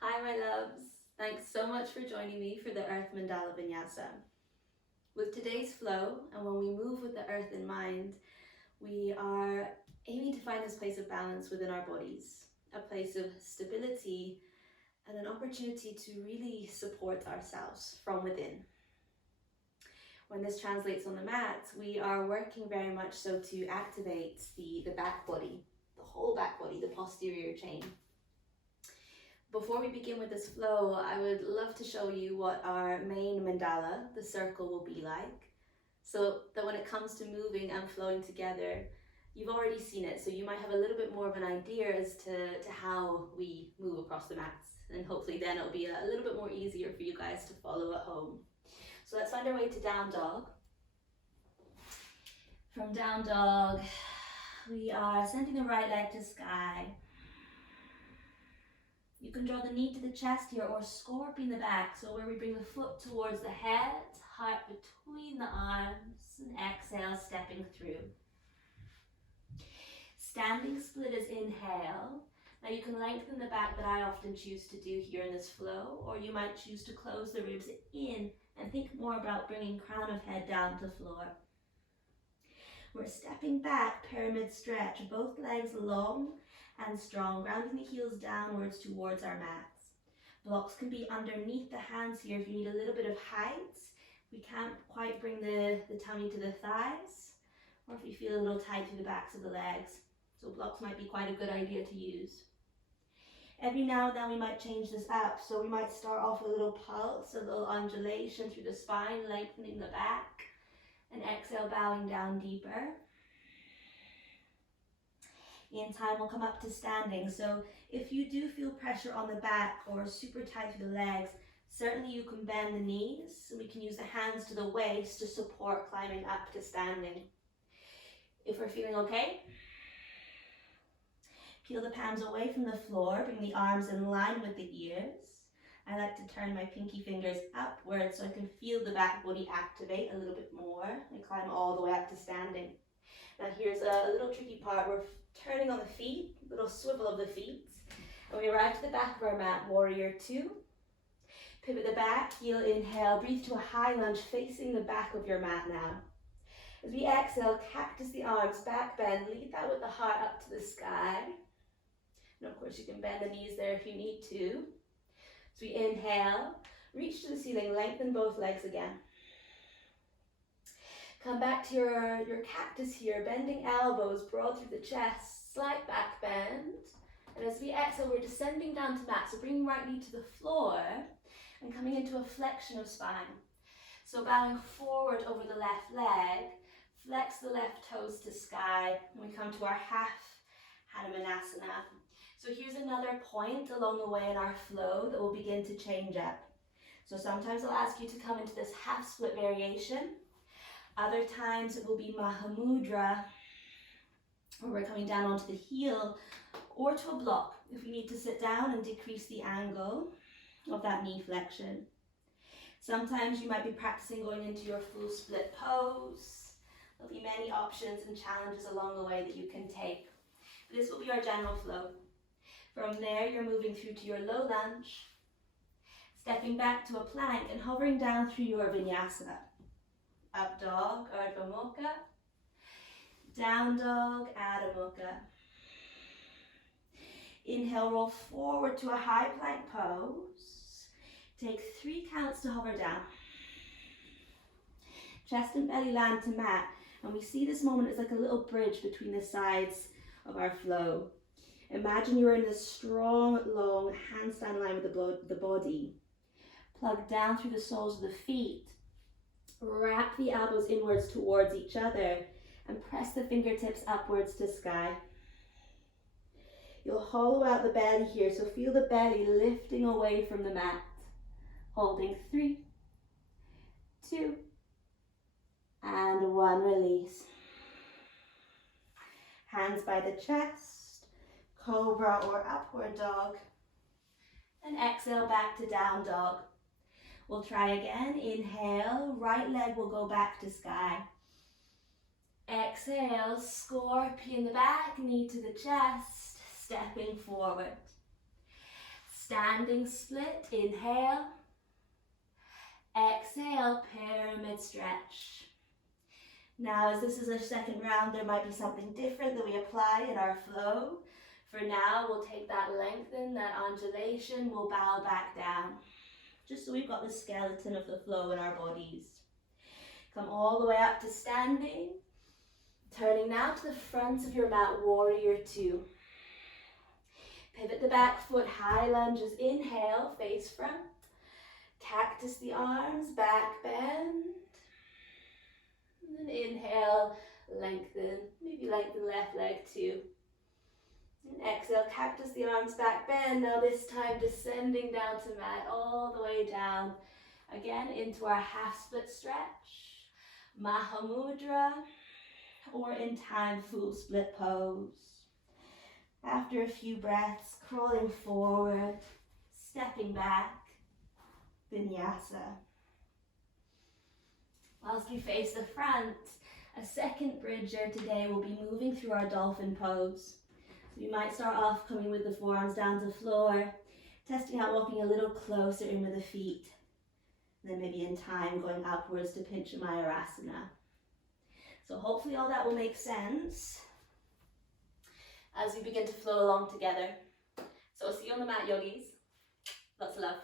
Hi my loves, thanks so much for joining me for the Earth Mandala Vinyasa. With today's flow, and when we move with the earth in mind, we are aiming to find this place of balance within our bodies, a place of stability and an opportunity to really support ourselves from within. When this translates on the mat, we are working very much so to activate the back body, the whole back body, the posterior chain. Before we begin with this flow, I would love to show you what our main mandala, the circle, will be like, so that when it comes to moving and flowing together, you've already seen it, so you might have a little bit more of an idea as to how we move across the mats, and hopefully then it'll be a little bit more easier for you guys to follow at home. So let's find our way to down dog. From down dog, we are sending the right leg to sky. You can draw the knee to the chest here or scorpion the back, so where we bring the foot towards the head, heart between the arms, and exhale, stepping through. Standing split is inhale. Now you can lengthen the back, that I often choose to do here in this flow, or you might choose to close the ribs in and think more about bringing crown of head down to floor. We're stepping back, pyramid stretch, both legs long and strong, grounding the heels downwards towards our mats. Blocks can be underneath the hands here if you need a little bit of height. We can't quite bring the tummy to the thighs, or if you feel a little tight through the backs of the legs. So blocks might be quite a good idea to use. Every now and then we might change this up. So we might start off with a little pulse, a little undulation through the spine, lengthening the back, and exhale, bowing down deeper. In time, we'll come up to standing. So if you do feel pressure on the back or super tight through the legs, certainly you can bend the knees. We can use the hands to the waist to support climbing up to standing. If we're feeling okay, peel the palms away from the floor, bring the arms in line with the ears. I like to turn my pinky fingers upwards so I can feel the back body activate a little bit more. I climb all the way up to standing. Now here's a little tricky part. We're turning on the feet, little swivel of the feet, and we arrive to the back of our mat, warrior two. Pivot the back, heel inhale, breathe to a high lunge facing the back of your mat now. As we exhale, cactus the arms, back bend, lead that with the heart up to the sky. And of course you can bend the knees there if you need to. So we inhale, reach to the ceiling, lengthen both legs again. Come back to your cactus here, bending elbows, broad through the chest, slight back bend. And as we exhale, we're descending down to mat, so bringing right knee to the floor and coming into a flexion of spine. So bowing forward over the left leg, flex the left toes to sky, and we come to our half Hanumanasana. So here's another point along the way in our flow that will begin to change up. So sometimes I'll ask you to come into this half split variation. Other times it will be Mahamudra, where we're coming down onto the heel, or to a block if we need to sit down and decrease the angle of that knee flexion. Sometimes you might be practicing going into your full split pose. There'll be many options and challenges along the way that you can take. This will be our general flow. From there, you're moving through to your low lunge, stepping back to a plank and hovering down through your vinyasa. Up dog, Urdhva Mukha. Down dog, Adho Mukha. Inhale, roll forward to a high plank pose. Take 3 counts to hover down. Chest and belly land to mat. And we see this moment as like a little bridge between the sides of our flow. Imagine you're in this strong, long handstand line with the body. Plug down through the soles of the feet. Wrap the elbows inwards towards each other and press the fingertips upwards to sky. You'll hollow out the belly here, so feel the belly lifting away from the mat. Holding 3, 2, and 1, release. Hands by the chest, cobra or upward dog, and exhale back to down dog. We'll try again. Inhale, right leg will go back to sky. Exhale, scorpion the back, knee to the chest, stepping forward. Standing split, inhale. Exhale, pyramid stretch. Now, as this is our second round, there might be something different that we apply in our flow. For now, we'll take that lengthen, that undulation, we'll bow back down. Just so we've got the skeleton of the flow in our bodies. Come all the way up to standing. Turning now to the front of your mat, warrior two. Pivot the back foot, high lunges, inhale, face front. Cactus the arms, back bend. And then inhale, lengthen. Maybe lengthen left leg too. And exhale, cactus the arms, back bend. Now this time descending down to mat, all the way down. Again, into our half split stretch. Mahamudra, or in time, full split pose. After a few breaths, crawling forward, stepping back, vinyasa. Whilst we face the front, a second bridger today will be moving through our dolphin pose. So we might start off coming with the forearms down to the floor, testing out walking a little closer in with the feet, and then maybe in time going upwards to Pincha Mayurasana. So hopefully all that will make sense as we begin to flow along together. So I'll see you on the mat, yogis. Lots of love.